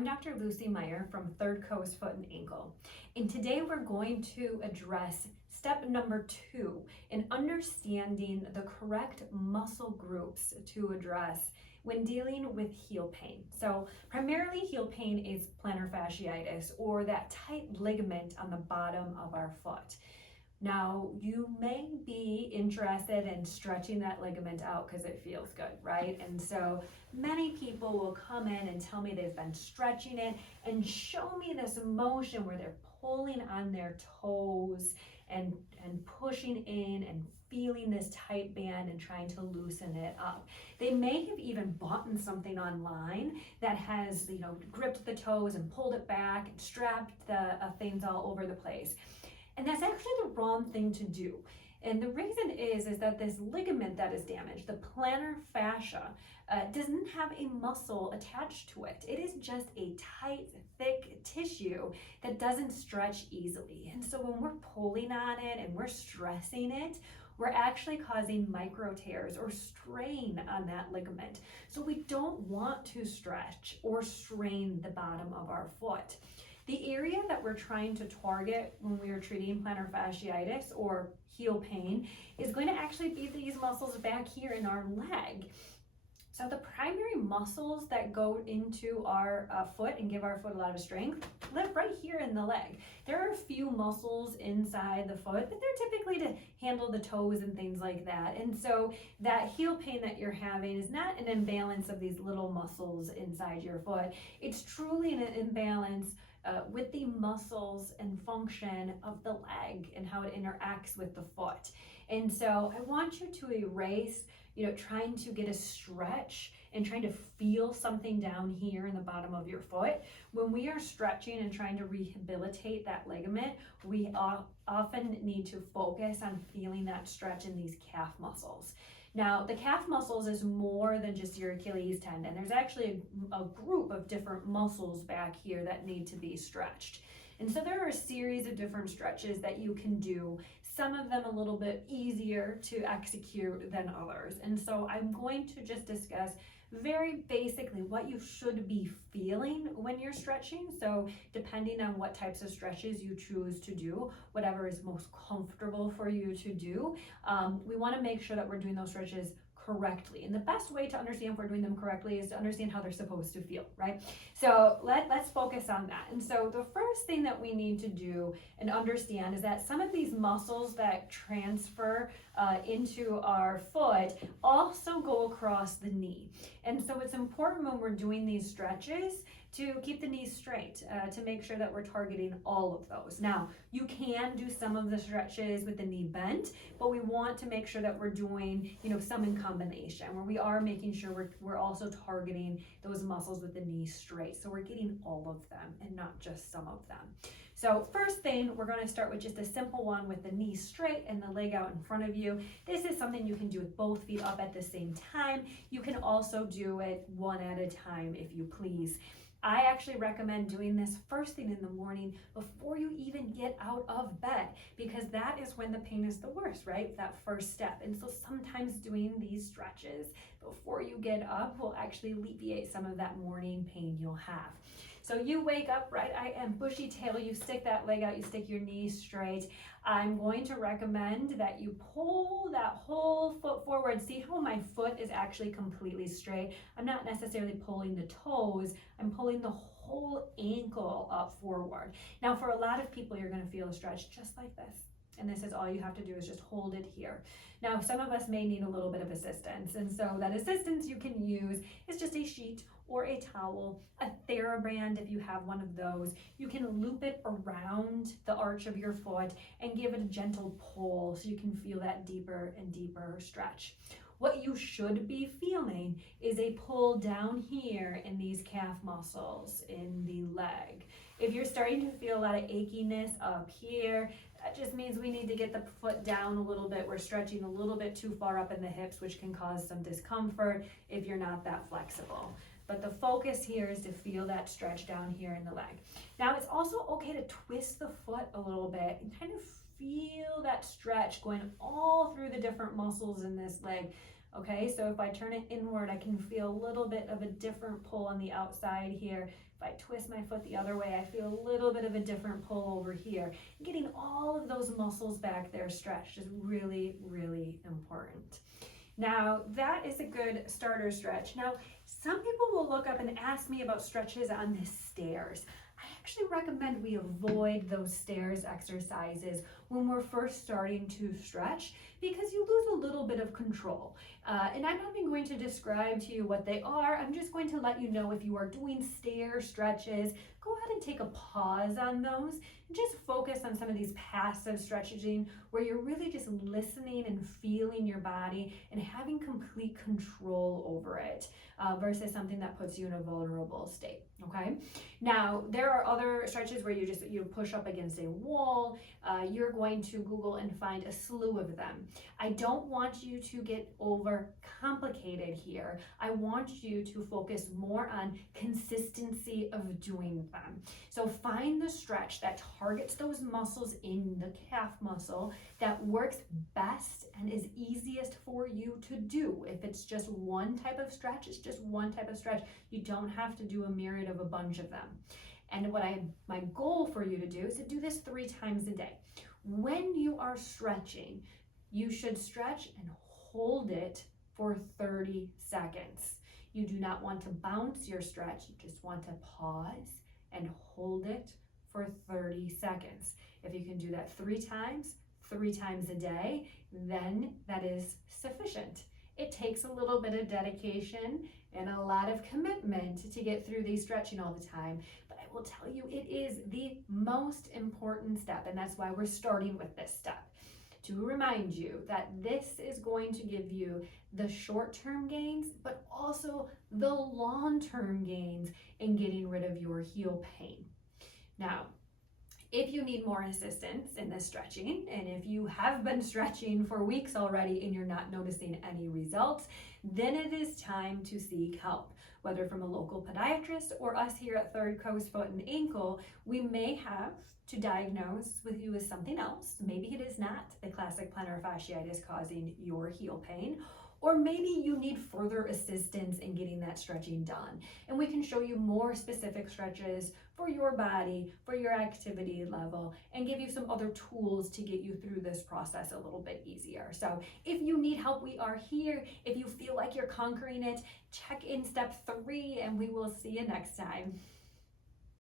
I'm Dr. Meier from Third Coast Foot and Ankle, and today we're going to address step number 2 in understanding the correct muscle groups to address when dealing with heel pain. So primarily heel pain is plantar fasciitis, or that tight ligament on the bottom of our foot. Now, you may be interested in stretching that ligament out because it feels good, right? And so many people will come in and tell me they've been stretching it and show me this motion where they're pulling on their toes and pushing in and feeling this tight band and trying to loosen it up. They may have even bought something online that has, gripped the toes and pulled it back and strapped the things all over the place. And that's actually the wrong thing to do. And the reason is that this ligament that is damaged, the plantar fascia, doesn't have a muscle attached to it. It is just a tight, thick tissue that doesn't stretch easily. And so when we're pulling on it and we're stressing it, we're actually causing micro tears or strain on that ligament. So we don't want to stretch or strain the bottom of our foot. The area that we're trying to target when we are treating plantar fasciitis or heel pain is going to actually be these muscles back here in our leg. So the primary muscles that go into our foot and give our foot a lot of strength live right here in the leg. There are a few muscles inside the foot, but they're typically to handle the toes and things like that. And so that heel pain that you're having is not an imbalance of these little muscles inside your foot. It's truly an imbalance with the muscles and function of the leg and how it interacts with the foot. And so I want you to erase, trying to get a stretch and trying to feel something down here in the bottom of your foot. When we are stretching and trying to rehabilitate that ligament, we often need to focus on feeling that stretch in these calf muscles. Now, the calf muscles is more than just your Achilles tendon. There's actually a group of different muscles back here that need to be stretched. And so there are a series of different stretches that you can do, some of them a little bit easier to execute than others. And so I'm going to just discuss very basically what you should be feeling when you're stretching. So depending on what types of stretches you choose to do, whatever is most comfortable for you to do, we want to make sure that we're doing those stretches correctly. And the best way to understand if we're doing them correctly is to understand how they're supposed to feel, right? So let's focus on that. And so the first thing that we need to do and understand is that some of these muscles that transfer into our foot also go across the knee. And so it's important when we're doing these stretches to keep the knees straight, to make sure that we're targeting all of those. Now, you can do some of the stretches with the knee bent, but we want to make sure that we're doing, some in combination, where we are making sure we're also targeting those muscles with the knee straight. So we're getting all of them and not just some of them. So first thing, we're going to start with just a simple one with the knee straight and the leg out in front of you. This is something you can do with both feet up at the same time. You can also do it one at a time if you please. I actually recommend doing this first thing in the morning before you even get out of bed, because that is when the pain is the worst, right? That first step. And so sometimes doing these stretches before you get up will actually alleviate some of that morning pain you'll have. So you wake up, right? I am bushy tail. You stick that leg out, you stick your knees straight. I'm going to recommend that you pull that whole foot forward. See how my foot is actually completely straight? I'm not necessarily pulling the toes. I'm pulling the whole ankle up forward. Now, for a lot of people, you're going to feel a stretch just like this. And this is all you have to do is just hold it here. Now, some of us may need a little bit of assistance. And so that assistance you can use is just a sheet or a towel, a TheraBand if you have one of those. You can loop it around the arch of your foot and give it a gentle pull so you can feel that deeper and deeper stretch. What you should be feeling is a pull down here in these calf muscles in the leg. If you're starting to feel a lot of achiness up here, that just means we need to get the foot down a little bit. We're stretching a little bit too far up in the hips, which can cause some discomfort if you're not that flexible. But the focus here is to feel that stretch down here in the leg. Now, it's also okay to twist the foot a little bit and kind of feel that stretch going all through the different muscles in this leg. Okay, so if I turn it inward, I can feel a little bit of a different pull on the outside here. If I twist my foot the other way, I feel a little bit of a different pull over here. Getting all of those muscles back there stretched is really, really important. Now, that is a good starter stretch. Now, some people will look up and ask me about stretches on the stairs. I actually recommend we avoid those stairs exercises when we're first starting to stretch because you lose a little bit of control. And I'm not even going to describe to you what they are. I'm just going to let you know if you are doing stair stretches, go ahead and take a pause on those and just focus on some of these passive stretching where you're really just listening and feeling your body and having complete control over it versus something that puts you in a vulnerable state. Okay. Now there are other stretches where you push up against a wall. You're going to Google and find a slew of them. I don't want you to get over complicated here. I want you to focus more on consistency of doing them. So find the stretch that targets those muscles in the calf muscle that works best and is easiest for you to do. If it's just one type of stretch, it's just one type of stretch. You don't have to do a myriad of a bunch of them. And my goal for you to do is to do this 3 times a day. When you are stretching, you should stretch and hold it for 30 seconds. You do not want to bounce your stretch. You just want to pause and hold it for 30 seconds. If you can do that 3 times a day, then that is sufficient. It takes a little bit of dedication and a lot of commitment to get through these stretching all the time. But I will tell you, it is the most important step, and that's why we're starting with this step. To remind you that this is going to give you the short-term gains, but also the long-term gains in getting rid of your heel pain. Now, if you need more assistance in this stretching, and if you have been stretching for weeks already and you're not noticing any results, then it is time to seek help. Whether from a local podiatrist or us here at Third Coast Foot and Ankle, we may have to diagnose with you with something else. Maybe it is not the classic plantar fasciitis causing your heel pain, or maybe you need further assistance in getting that stretching done. And we can show you more specific stretches for your body, for your activity level, and give you some other tools to get you through this process a little bit easier. So if you need help, we are here. If you feel like you're conquering it, check in step 3 and we will see you next time.